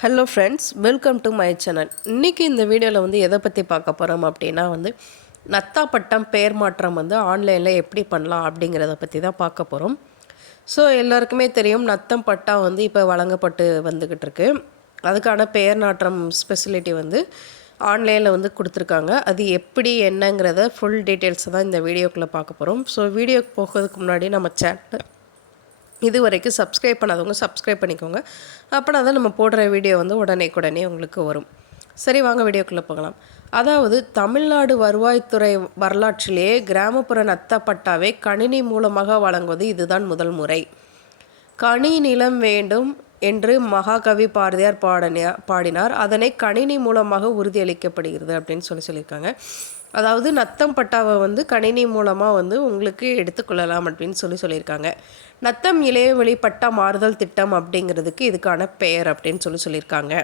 Hello friends welcome to my channel இன்றைக்கி இந்த வீடியோவில் வந்து எதை பற்றி பார்க்க போகிறோம் அப்படின்னா வந்து நத்தா பட்டம் பெயர் மாற்றம் வந்து ஆன்லைனில் எப்படி பண்ணலாம் அப்படிங்கிறத பற்றி தான் பார்க்க போகிறோம் ஸோ எல்லாருக்குமே தெரியும் நத்தம் பட்டா வந்து இப்போ வழங்கப்பட்டு வந்துக்கிட்டு இருக்கு. அதுக்கான பெயர் மாற்றம் ஸ்பெசிலிட்டி வந்து ஆன்லைனில் வந்து கொடுத்துருக்காங்க. அது எப்படி என்னங்கிறத ஃபுல் டீட்டெயில்ஸை தான் இந்த வீடியோக்குள்ளே பார்க்க போகிறோம் ஸோ வீடியோக்கு போகிறதுக்கு முன்னாடி நம்ம சேனல் இது வரைக்கும் சப்ஸ்கிரைப் பண்ணாதவங்க சப்ஸ்கிரைப் பண்ணிக்கோங்க. அப்படின்னா தான் நம்ம போடுற வீடியோ வந்து உடனே உடனே உங்களுக்கு வரும். சரி வாங்க வீடியோக்குள்ளே போகலாம். அதாவது தமிழ்நாடு வருவாய்த்துறை வரலாற்றிலேயே கிராமப்புற நத்தப்பட்டாவை கணினி மூலமாக வழங்குவது இதுதான் முதல் முறை. கனி நிலம் வேண்டும் என்று மகாகவி பாரதியார் பாடனியா பாடினார். அதனை கணினி மூலமாக உறுதியளிக்கப்படுகிறது அப்படின்னு சொல்லி சொல்லியிருக்காங்க. அதாவது நத்தம் பட்டாவை வந்து கணினி மூலமாக வந்து உங்களுக்கு எடுத்துக்கொள்ளலாம் அப்படின்னு சொல்லி சொல்லியிருக்காங்க. நத்தம் இளையவெளி பட்டா மாறுதல் திட்டம் அப்படிங்கிறதுக்கு இதுக்கான பெயர் அப்படின்னு சொல்லி சொல்லியிருக்காங்க.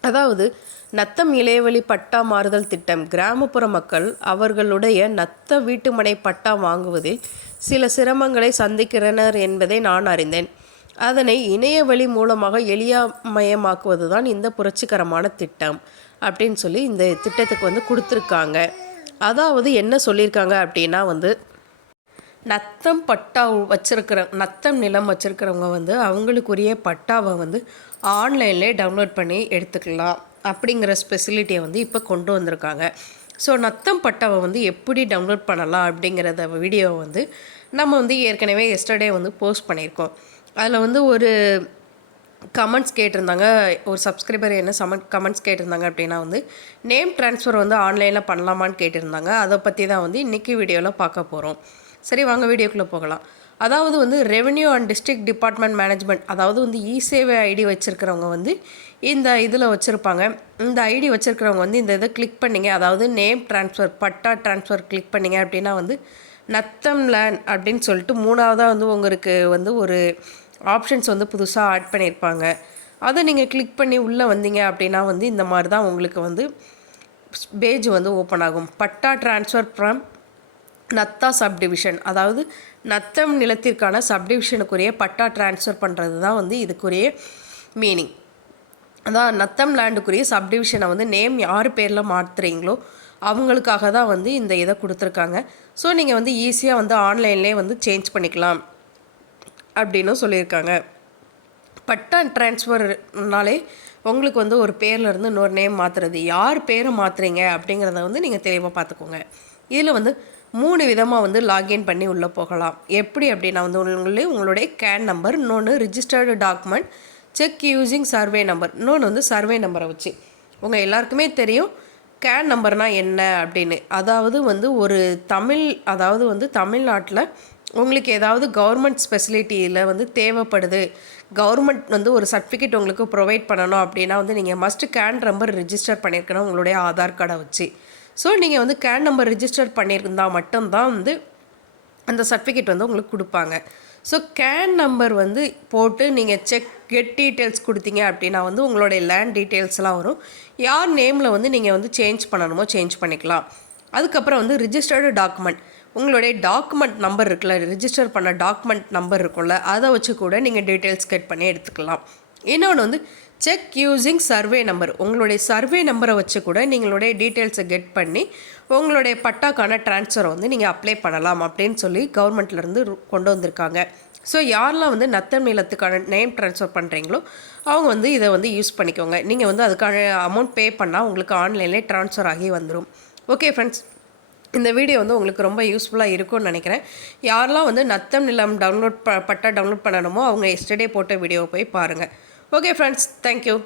அதாவது நத்தம் இளையவழி பட்டா மாறுதல் திட்டம். கிராமப்புற மக்கள் அவர்களுடைய நத்த வீட்டுமனை பட்டா வாங்குவதில் சில சிரமங்களை சந்திக்கிறனர் என்பதை நான் அறிந்தேன். அதனை இணைய வழி மூலமாக எளியமயமாக்குவது தான் இந்த புரட்சிகரமான திட்டம் அப்படின்னு சொல்லி இந்த திட்டத்துக்கு வந்து கொடுத்துருக்காங்க. அதாவது என்ன சொல்லியிருக்காங்க அப்படின்னா வந்து நத்தம் பட்டா வச்சுருக்கிற நத்தம் நிலம் வச்சுருக்கிறவங்க வந்து அவங்களுக்குரிய பட்டாவை வந்து ஆன்லைன்லேயே டவுன்லோட் பண்ணி எடுத்துக்கலாம் அப்படிங்கிற ஸ்பெசிலிட்டியை வந்து இப்போ கொண்டு வந்திருக்காங்க. ஸோ நத்தம் பட்டாவை வந்து எப்படி டவுன்லோட் பண்ணலாம் அப்படிங்கிறத வீடியோவை வந்து நம்ம வந்து ஏற்கனவே எஸ்டர்டே வந்து போஸ்ட் பண்ணியிருக்கோம். அதில் வந்து ஒரு கமெண்ட்ஸ் கேட்டிருந்தாங்க. ஒரு சப்ஸ்கிரைபர் என்ன சம கமெண்ட்ஸ் கேட்டிருந்தாங்க அப்படின்னா வந்து நேம் ட்ரான்ஸ்ஃபர் வந்து ஆன்லைனில் பண்ணலாமான்னு கேட்டிருந்தாங்க. அதை பற்றி தான் வந்து இன்றைக்கி வீடியோவில் பார்க்க போகிறோம் சரி வாங்க வீடியோக்குள்ளே போகலாம். அதாவது வந்து revenue and district department management அதாவது வந்து இ சேவை ஐடி வச்சுருக்கிறவங்க வந்து இந்த இதில் வச்சுருப்பாங்க. இந்த ஐடி வச்சுருக்கிறவங்க வந்து இந்த இதை கிளிக் பண்ணிங்க. அதாவது name transfer patta transfer click பண்ணிங்க அப்படின்னா வந்து நத்தம் லேண்ட் அப்படின்னு சொல்லிட்டு மூணாவதாக வந்து உங்களுக்கு வந்து ஒரு ஆப்ஷன்ஸ் வந்து புதுசாக ஆட் பண்ணியிருப்பாங்க. அதை நீங்கள் கிளிக் பண்ணி உள்ளே வந்தீங்க அப்படின்னா வந்து இந்த மாதிரி தான் உங்களுக்கு வந்து பேஜ் வந்து ஓப்பன் ஆகும். பட்டா ட்ரான்ஸ்ஃபர் ஃப்ரம் நத்தா சப்டிவிஷன் அதாவது நத்தம் நிலத்திற்கான சப்டிவிஷனுக்குரிய பட்டா டிரான்ஸ்ஃபர் பண்ணுறது தான் வந்து இதுக்குரிய மீனிங் அதான் நத்தம் லேண்டுக்குரிய சப்டிவிஷனை வந்து நேம் யார் பேரில் மாற்றுறீங்களோ அவங்களுக்காக தான் வந்து இந்த இதை கொடுத்துருக்காங்க. ஸோ நீங்கள் வந்து ஈஸியாக வந்து ஆன்லைன்லேயே வந்து சேஞ்ச் பண்ணிக்கலாம். அப்படின்னு சொல்லியிருக்காங்க. பட்டா ட்ரான்ஸ்ஃபர்னாலே உங்களுக்கு வந்து ஒரு பேர்லேருந்து இன்னொரு நேம் மாற்றுறது யார் பேரை மாற்றுறீங்க அப்படிங்கிறத வந்து நீங்கள் தெளிவாக பார்த்துக்கோங்க. இதில் வந்து மூணு விதமாக வந்து லாகின் பண்ணி உள்ளே போகலாம். எப்படி அப்படின்னா வந்து உங்களே உங்களுடைய கேன் நம்பர் இன்னொன்று registered document check using survey number இன்னொன்று வந்து சர்வே நம்பரை வச்சு. உங்கள் எல்லாருக்குமே தெரியும் கேன் நம்பர்னால் என்ன அப்படின்னு. அதாவது வந்து ஒரு தமிழ் அதாவது வந்து தமிழ்நாட்டில் உங்களுக்கு ஏதாவது கவர்மெண்ட் ஸ்பெசிலிட்டியில் வந்து தேவைப்படுது கவர்மெண்ட் வந்து ஒரு சர்டிஃபிகேட் உங்களுக்கு ப்ரொவைட் பண்ணணும் அப்படின்னா வந்து நீங்கள் மஸ்ட்டு கேன் நம்பர் ரிஜிஸ்டர் பண்ணியிருக்கணும் உங்களுடைய ஆதார் கார்டை வச்சு. ஸோ நீங்கள் வந்து கேன் நம்பர் ரிஜிஸ்டர் பண்ணியிருந்தால் மட்டும்தான் வந்து அந்த சர்டிஃபிகேட் வந்து உங்களுக்கு கொடுப்பாங்க. ஸோ கேன் நம்பர் வந்து போட்டு நீங்கள் செக் கெட் டீட்டெயில்ஸ் கொடுத்தீங்க அப்படின்னா வந்து உங்களுடைய லேண்ட் டீட்டெயில்ஸ்லாம் வரும். யார் நேமில் வந்து நீங்கள் வந்து சேஞ்ச் பண்ணணுமோ சேஞ்ச் பண்ணிக்கலாம். அதுக்கப்புறம் வந்து ரிஜிஸ்டர்டு டாக்குமெண்ட் உங்களுடைய டாக்குமெண்ட் நம்பர் இருக்குல்ல ரிஜிஸ்டர் பண்ண டாக்குமெண்ட் நம்பர் இருக்கும்ல அதை வச்சு கூட நீங்கள் டீட்டெயில்ஸ் கெட் பண்ணி எடுத்துக்கலாம். இன்னொன்று வந்து செக் யூஸிங் சர்வே நம்பர் உங்களுடைய சர்வே நம்பரை வச்சு கூட நீங்களுடைய டீட்டெயில்ஸை கெட் பண்ணி உங்களுடைய பட்டாக்கான ட்ரான்ஸ்ஃபரை வந்து நீங்கள் அப்ளை பண்ணலாம் அப்படின்னு சொல்லி கவர்மெண்ட்லேருந்து கொண்டு வந்திருக்காங்க. ஸோ யாரெல்லாம் வந்து நத்தம் நிலத்துக்கான நேம் ட்ரான்ஸ்ஃபர் பண்ணுறீங்களோ அவங்க வந்து இதை வந்து யூஸ் பண்ணிக்கோங்க. நீங்கள் வந்து அதுக்கான அமௌண்ட் பே பண்ணால் உங்களுக்கு ஆன்லைன்லேயே ட்ரான்ஸ்ஃபர் ஆகி வந்துடும் ஓகே ஃப்ரெண்ட்ஸ் இந்த வீடியோ வந்து உங்களுக்கு ரொம்ப யூஸ்ஃபுல்லாக இருக்கும்னு நினைக்கிறேன். யாரெல்லாம் வந்து நத்தம் நிலம் டவுன்லோட் ப பட்டா டவுன்லோட் பண்ணணுமோ அவங்க எஸ்டர்டே போட்ட வீடியோவை போய் பாருங்கள் ஓகே ஃப்ரெண்ட்ஸ் தேங்க்யூ